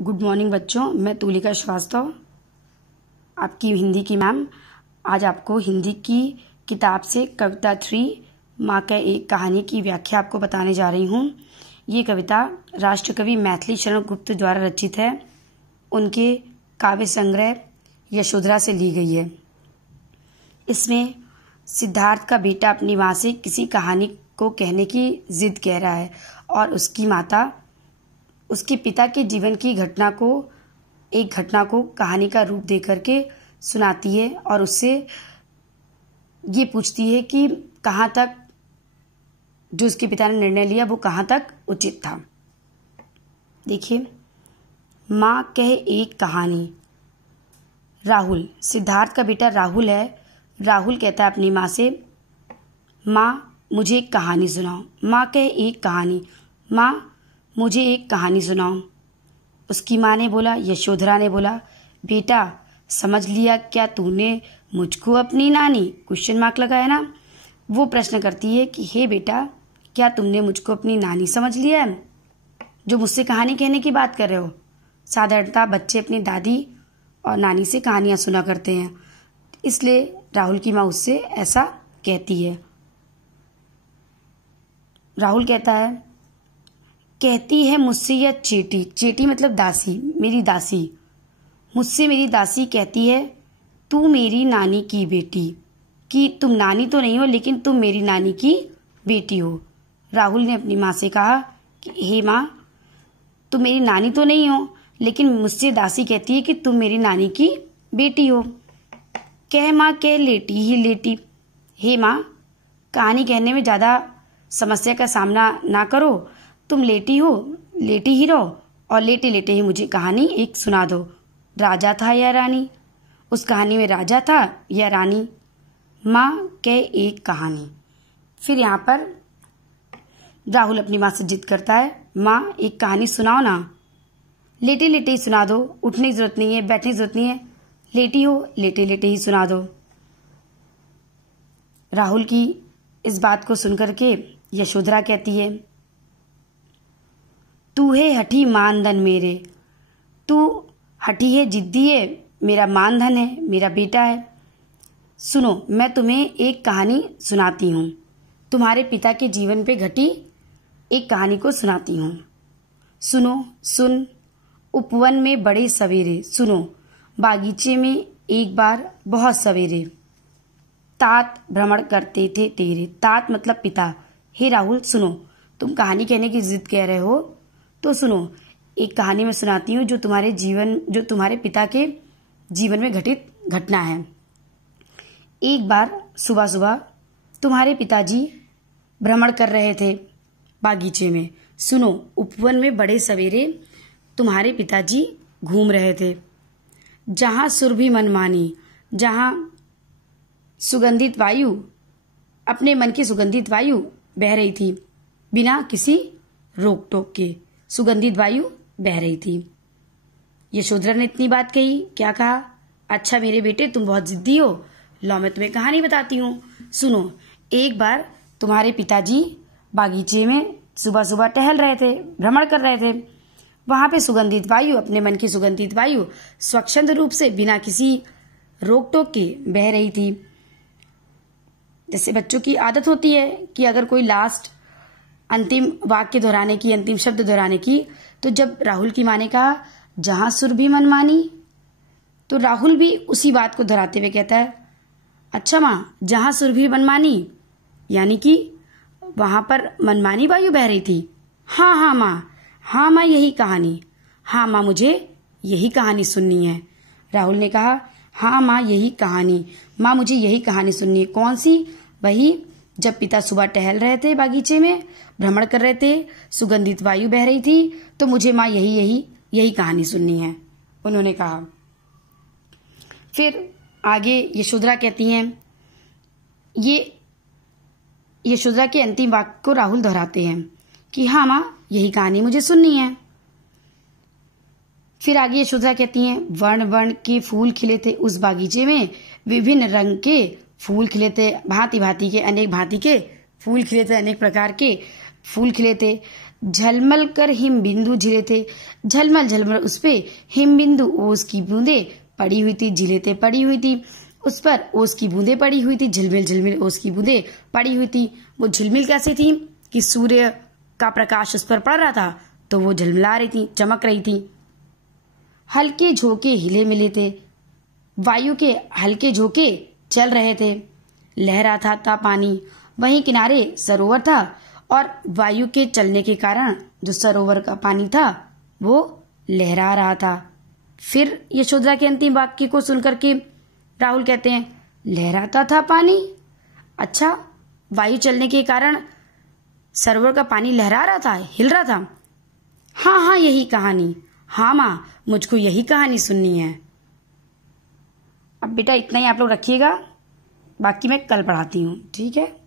Good morning बच्चों, मैं तुलिका श्रीवास्तव, आपकी हिंदी की मैम। आज आपको हिंदी की किताब से कविता 3 माँ का एक कहानी की व्याख्या आपको बताने जा रही हूँ। ये कविता राष्ट्रकवि मैथिली शरण गुप्त द्वारा रचित है। उनके काव्य संग्रह यशोधरा से ली गई है। इसमें सिद्धार्थ का बेटा अपनी माँ से किसी कहानी को कहने की जिद कह रहा है और उसकी माता उसके पिता के जीवन की एक घटना को कहानी का रूप दे करके सुनाती है और उससे ये पूछती है कि कहाँ तक जो उसके पिता ने निर्णय लिया वो कहाँ तक उचित था। देखिए, माँ कहे एक कहानी। राहुल, सिद्धार्थ का बेटा राहुल है। राहुल कहता है अपनी माँ से, माँ मुझे एक कहानी सुनाओ। माँ कहे एक कहानी। माँ मुझे एक कहानी सुनाओ। उसकी माँ ने बोला, यशोधरा ने बोला, बेटा समझ लिया क्या तूने मुझको अपनी नानी? क्वेश्चन मार्क लगाया ना। वो प्रश्न करती है कि हे बेटा, क्या तुमने मुझको अपनी नानी समझ लिया है, जो मुझसे कहानी कहने की बात कर रहे हो? साधारणतः बच्चे अपनी दादी और नानी से कहानियां सुना करते हैं, इसलिए राहुल की माँ उससे ऐसा कहती है। राहुल कहती है मुझसे यह चेटी। चेटी मतलब दासी, मेरी दासी। मुझसे मेरी दासी कहती है, तू मेरी नानी की बेटी, कि तुम नानी तो नहीं हो लेकिन तुम मेरी नानी की बेटी हो। राहुल ने अपनी माँ से कहा कि हे माँ, तुम मेरी नानी तो नहीं हो लेकिन मुझसे दासी कहती है कि तुम मेरी नानी की बेटी हो। कह माँ कह लेटी ही लेटी। हे माँ, कहानी कहने में ज़्यादा समस्या का सामना ना करो। तुम लेटी ही रहो और लेटे लेटे ही मुझे कहानी एक सुना दो। राजा था या रानी? उस कहानी में राजा था या रानी? माँ कह एक कहानी। फिर यहाँ पर राहुल अपनी माँ से जिद करता है, माँ एक कहानी सुनाओ ना। लेटे लेटे ही सुना दो, उठने की जरूरत नहीं है, बैठने की जरूरत नहीं है, लेटी हो लेटे लेटे ही सुना दो। राहुल की इस बात को सुनकर के यशोधरा कहती है, तू है हठी मानधन मेरे। तू हठी है, जिद्दी है, मेरा मानधन है, मेरा बेटा है। सुनो, मैं तुम्हें एक कहानी सुनाती हूँ। तुम्हारे पिता के जीवन पे घटी एक कहानी को सुनाती हूँ। सुनो सुन, उपवन में बड़े सवेरे। सुनो, बागीचे में एक बार बहुत सवेरे तात भ्रमण करते थे तेरे। तात मतलब पिता। हे राहुल सुनो, तुम कहानी कहने की जिद कह रहे हो तो सुनो, एक कहानी में सुनाती हूँ जो तुम्हारे पिता के जीवन में घटित घटना है। एक बार सुबह सुबह तुम्हारे पिताजी भ्रमण कर रहे थे बागीचे में। सुनो, उपवन में बड़े सवेरे तुम्हारे पिताजी घूम रहे थे। जहाँ सुरभि मनमानी, जहाँ सुगंधित वायु, अपने मन की सुगंधित वायु बह रही थी बिना किसी रोक टोक के। सुगंधित वायु बह रही थी। यशोधरा ने इतनी बात कही, क्या कहा? अच्छा मेरे बेटे, तुम बहुत जिद्दी हो, लो मैं तुम्हें कहानी बताती हूँ। सुनो, एक बार तुम्हारे पिताजी बागीचे में सुबह सुबह टहल रहे थे, भ्रमण कर रहे थे। वहां पे सुगंधित वायु, अपने मन की सुगंधित वायु स्वच्छंद रूप से बिना किसी रोक टोक के बह रही थी। जैसे बच्चों की आदत होती है कि अगर कोई लास्ट अंतिम वाक्य दोहराने की, अंतिम शब्द दोहराने की, तो जब राहुल की माँ ने कहा जहां सुरभि मनमानी, तो राहुल भी उसी बात को दोहराते हुए कहता है, अच्छा माँ, जहां सुरभि मनमानी यानी कि वहां पर मनमानी वायु बह रही थी। हाँ माँ यही कहानी। हाँ माँ, मुझे यही कहानी सुननी है। राहुल ने कहा, हाँ माँ यही कहानी। माँ मुझे यही कहानी सुननी है। कौन सी? वही जब पिता सुबह टहल रहे थे, बागीचे में भ्रमण कर रहे थे, सुगंधित वायु बह रही थी, तो मुझे माँ यही कहानी सुननी है, उन्होंने कहा। फिर आगे यशोधरा कहती हैं, ये यशोधरा के अंतिम वाक्य को राहुल दोहराते हैं कि हाँ माँ यही कहानी मुझे सुननी है। फिर आगे यशोधरा कहती हैं, वर्ण वर्ण के फूल खिले थे उस बागीचे में, विभिन्न रंग के फूल खिले थे, भांति भांति के, अनेक भांति के फूल खिले थे, अनेक प्रकार के फूल खिले थे। झलमल कर हिम बिंदु झिले थे। झलमल झलमल उस पे हिम बिंदु ओस की बूंदे पड़ी हुई थी, झिले थे पड़ी हुई थी, उस पर ओस की बूंदे पड़ी हुई थी, झिलमिल झिलमिल ओस की बूंदे पड़ी हुई थी। वो झिलमिल कैसे थी कि सूर्य का प्रकाश उस पर पड़ रहा था तो वो झलमिला रही थी, चमक रही थी। हल्के झोंके हिले मिले थे, वायु के हल्के झोंके चल रहे थे। लहराता था पानी, वहीं किनारे सरोवर था और वायु के चलने के कारण जो सरोवर का पानी था वो लहरा रहा था। फिर यशोधरा के अंतिम वाक्य को सुनकर के राहुल कहते हैं, लहराता था पानी? अच्छा, वायु चलने के कारण सरोवर का पानी लहरा रहा था, हिल रहा था। हाँ हाँ, यही कहानी। हाँ माँ, मुझको यही कहानी सुननी है। अब बेटा इतना ही आप लोग रखिएगा, बाकी मैं कल पढ़ाती हूँ, ठीक है।